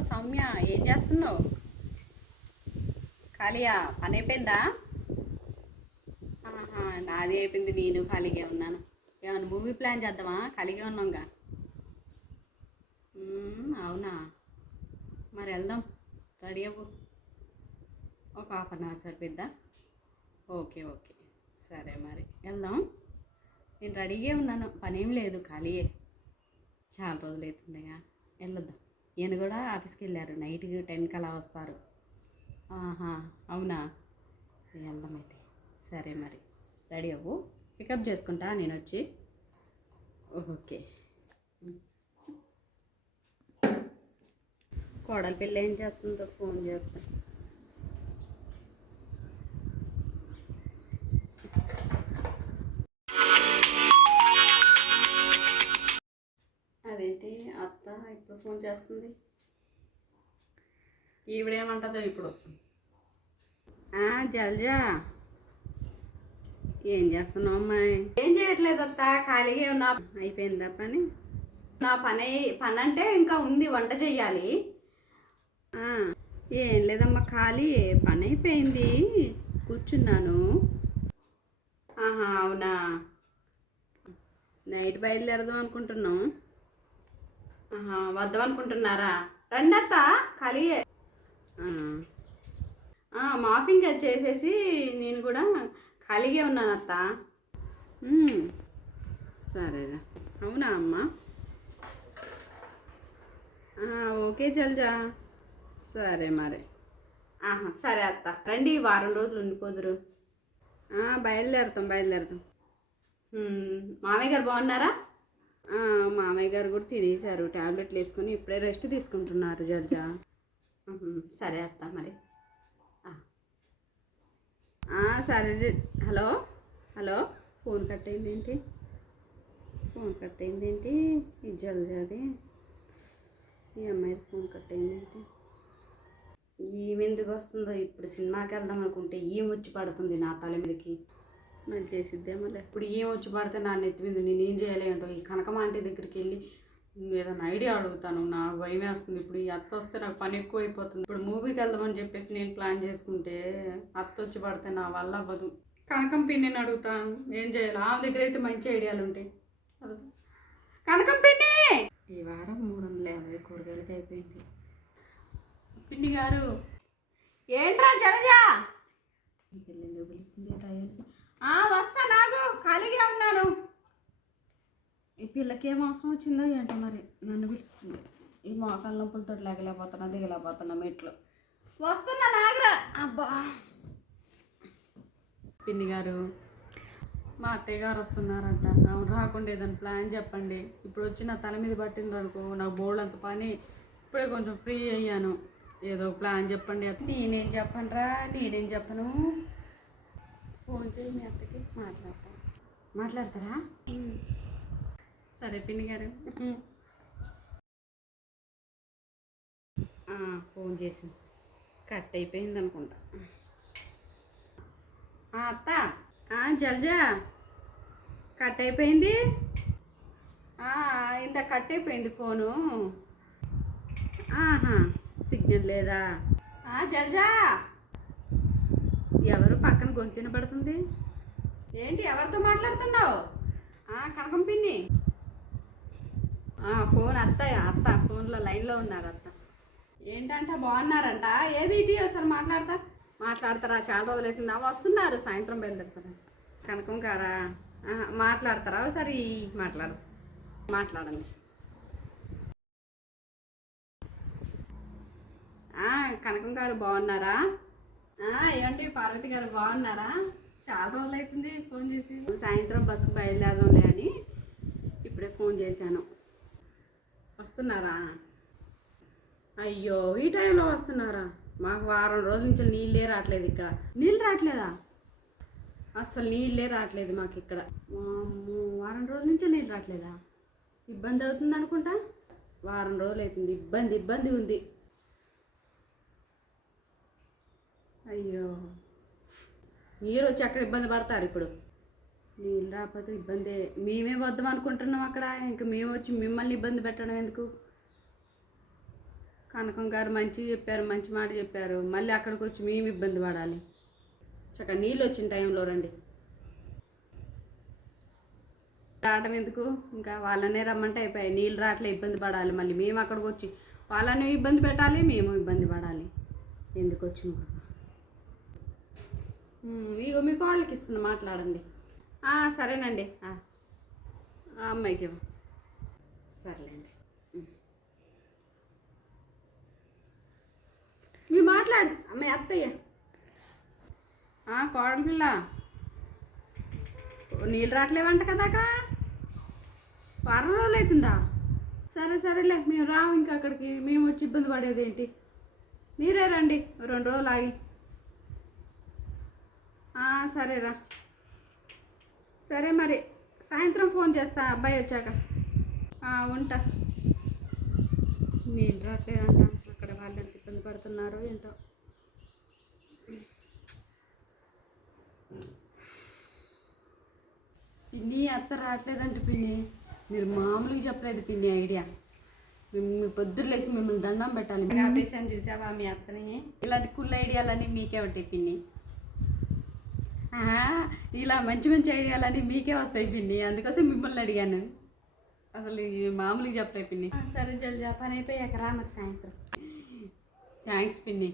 సౌమ్య ఏం చేస్తున్నావు? ఖాళీయా? పని అయిపోయిందా? నాది అయిపోయింది. నేను ఖాళీగా ఉన్నాను. ఏమన్నా మూవీ ప్లాన్ చేద్దామా? ఖాళీగా ఉన్నాంగా. అవునా? మరి వెళ్దాం. రెడీ అవ్వు. ఒక హాఫ్ అన్ అవర్ సరిపోద్దా ఓకే ఓకే. సరే మరి. వెళ్దాం. నేను రెడీగా ఉన్నాను. పనేం లేదు. ఖాళీయే. చాలా రోజులు అవుతుందిగా. వెళ్ళొద్దాం. ఈయన కూడా ఆఫీస్కి వెళ్ళారు. నైట్కి టెన్కి అలా వస్తారు. ఆహా! అవునా? వెళ్దాం అయితే. సరే మరి. రెడీ అవ్వు. పికప్ చేసుకుంటా నేను వచ్చి. ఓకే. కోడలి పిల్ల ఏం చేస్తుందో ఫోన్ చేస్తాను ఫోన్ చేస్తుంది. ఈవిడేమంటుందో ఇప్పుడు. జల్జా. ఏం చేస్తున్నావు అమ్మాయి? ఏం చేయట్లేదు అత్త ఖాళీగా ఉన్నా. అయిపోయిందా పని? నా పని పని అంటే ఇంకా ఉంది వంట చెయ్యాలి. ఏం లేదమ్మా ఖాళీ పని అయిపోయింది. కూర్చున్నాను. ఆహా అవునా? నైట్ బయలుదేరదాం అనుకుంటున్నాం. వద్దాం అనుకుంటున్నారా రండి అత్త ఖాళీయే మాఫింగ్ చేసేసి నేను కూడా ఖాళీగా ఉన్నాను అత్త సరేరా. అవునా అమ్మా? ఓకే జల్జా. సరే మరి. ఆహా సరే అత్త. రండి వారం రోజులు ఉండిపోదురు. బయలుదేరుతాం బయలుదేరుతాం. మామయ్య గారు బాగున్నారా? మామయ్య గారు కూడా తినేశారు. టాబ్లెట్లు వేసుకొని ఇప్పుడే రెస్ట్ తీసుకుంటున్నారు జర్జా సరే అత్త మరి. సరే హలో హలో ఫోన్ కట్ అయింది ఏంటి ఫోన్ కట్ అయింది ఏంటి ఈ జల్జాది. ఈ అమ్మాయిది ఫోన్ కట్ అయింది ఏంటి ఈమె ఎందుకు వస్తుందో ఇప్పుడు సినిమాకి వెళ్దాం అనుకుంటే ఈమె వచ్చి పడుతుంది నా తల మీదకి. మరి చేసిద్దేమో ఇప్పుడు ఏం వచ్చి పడితే నా నెత్తి మీద నేను ఏం చేయలేంటో ఈ కనకమ్మ ఆంటీ దగ్గరికి వెళ్ళి ఏదైనా ఐడియా అడుగుతాను నా భయం వేస్తుంది. ఇప్పుడు ఈ అత్త వస్తే నాకు పని ఎక్కువ అయిపోతుంది ఇప్పుడు మూవీకి వెళ్దామని చెప్పేసి నేను ప్లాన్ చేసుకుంటే అత్త వచ్చి పడితే నా వల్ల అవ్వదు. కనకం పిన్నిని అడుగుతాను ఏం చేయాలి? ఆమె దగ్గర అయితే మంచి ఐడియాలు ఉంటాయి. కనకం పిన్ని! ఈ వారం మూడు వందల యాభై కూరగాయలకి అయిపోయింది. పిన్ని గారు ఏంట్రా జలజా? పిల్లలు పిలుస్తుంది? టైర్కి ఆ వస్తా నాగు ఖాళీగా ఉన్నాను ఈ పిల్లకి ఏం అవసరం వచ్చిందో ఏంటో మరి నన్ను పిలుస్తుంది. ఈ మోకాల నొప్పులతో లేకలేకపోతున్నా దిగలేకపోతున్నా మెట్లు. వస్తున్నా నాగరా. అబ్బా. పిన్ని గారు మా అత్తయ్య గారు వస్తున్నారంట. అవును రాకుండా ఏదైనా ప్లాన్ చెప్పండి. ఇప్పుడు వచ్చి నా తల మీద పట్టింది అనుకో నాకు బోర్డు అంత పని. ఇప్పుడే కొంచెం ఫ్రీ అయ్యాను. ఏదో ప్లాన్ చెప్పండి నేనేం చెప్పనురా నేనేం చెప్పను. ఫోన్ చేయి మీ అత్తకి మాట్లాడతాను మాట్లాడతారా? సరే పిన్ని గారు. ఫోన్ చేసింది. కట్ అయిపోయింది అనుకుంటా. అత్త. జల్జా. కట్ అయిపోయింది? ఇంత కట్ అయిపోయింది ఫోను. ఆహా సిగ్నల్ లేదా? జల్జా. ఎవరు పక్కన గొంతు వినపడుతుంది? ఏంటి ఎవరితో మాట్లాడుతున్నావు? కనకం పిన్ని. ఫోన్ అత్తయ్య అత్త ఫోన్లో లైన్లో ఉన్నారు అత్త ఏంటంట బాగున్నారంట? ఏది ఇటీ ఒకసారి మాట్లాడతా? మాట్లాడతారా? చాలా రోజులు అవుతుంది. వస్తున్నారు సాయంత్రం బయలుదేరుతారా? కనకం గారా? ఆహా, మాట్లాడతారా? ఒకసారి మాట్లాడు. మాట్లాడండి. కనకం గారు బాగున్నారా? ఏమండి పార్వతి గారు బాగున్నారా? చాలా రోజులు అవుతుంది ఫోన్ చేసి. సాయంత్రం బస్సుకు బయలుదేరదాంలే అని ఇప్పుడే ఫోన్ చేశాను. వస్తున్నారా? అయ్యో ఈ టైంలో వస్తున్నారా? మాకు వారం రోజుల నుంచి నీళ్ళే రావట్లేదు ఇక్కడ. నీళ్ళు రావట్లేదా? అస్సలు నీళ్ళే రావట్లేదు మాకు ఇక్కడ. వారం రోజుల నుంచి నీళ్ళు రావట్లేదా? ఇబ్బంది అవుతుంది అనుకుంటా? వారం రోజులు అవుతుంది. ఇబ్బంది ఇబ్బంది ఉంది. అయ్యో. మీరు వచ్చి అక్కడ ఇబ్బంది పడతారు ఇప్పుడు. నీళ్ళు రాకపోతే ఇబ్బందే. మేమే వద్దాం అనుకుంటున్నాం అక్కడ. ఇంక మేము వచ్చి మిమ్మల్ని ఇబ్బంది పెట్టడం ఎందుకు? కనకం గారు మంచి చెప్పారు మంచి మాట చెప్పారు. మళ్ళీ అక్కడికి వచ్చి మేము ఇబ్బంది పడాలి. చక్కగా నీళ్ళు వచ్చిన టైంలో రండి. రావడం ఎందుకు? ఇంకా వాళ్ళనే రమ్మంటే అయిపోయాయి. నీళ్ళు రావట్లే ఇబ్బంది పడాలి. మళ్ళీ మేము అక్కడికి వచ్చి వాళ్ళని ఇబ్బంది పెట్టాలి మేము ఇబ్బంది పడాలి. ఎందుకు వచ్చిన ఇగో మీకు వాళ్ళకి ఇస్తున్నా మాట్లాడండి. సరేనండి. అమ్మాయికి సర్లేండి. మీ మాట్లాడు. అమ్మాయి అత్తయ్య. కోడలి పిల్ల. నీళ్ళు రావట్లేవంట కదా అక్కడ? వారం రోజులు అవుతుందా? సరే సరేలే. మేము రాము ఇంకా అక్కడికి. మేము వచ్చి ఇబ్బంది పడేది ఏంటి? మీరే రండి. రెండు రోజులు ఆగి. సరేరా. సరే మరి. సాయంత్రం ఫోన్ చేస్తా అబ్బాయి వచ్చాక. ఉంటా. నీళ్ళు రావట్లేదంట. అక్కడ వాళ్ళు ఎంత ఇబ్బంది పడుతున్నారో ఏంటో. పిన్ని అత్త రావట్లేదంటే పిన్ని. మీరు మామూలుగా చెప్పలేదు పిన్ని ఐడియా. మేము మీ పొద్దున్న లేచి మిమ్మల్ని దండం పెట్టాలి. ఆపేసాను చూసావా మీ అత్తని? ఇలాంటి కుళ్ళ ఐడియాలన్నీ మీకే ఉంటాయి పిన్ని. ఇలా మంచి మంచి ఐడియాలన్నీ మీకే వస్తాయి పిన్ని. అందుకోసం మిమ్మల్ని అడిగాను. అసలు మామూలుగా చెప్పలే పిన్ని. సరే జల్జా పని అయిపోయాక రా మరి సాయంత్రం. థ్యాంక్స్ పిన్ని.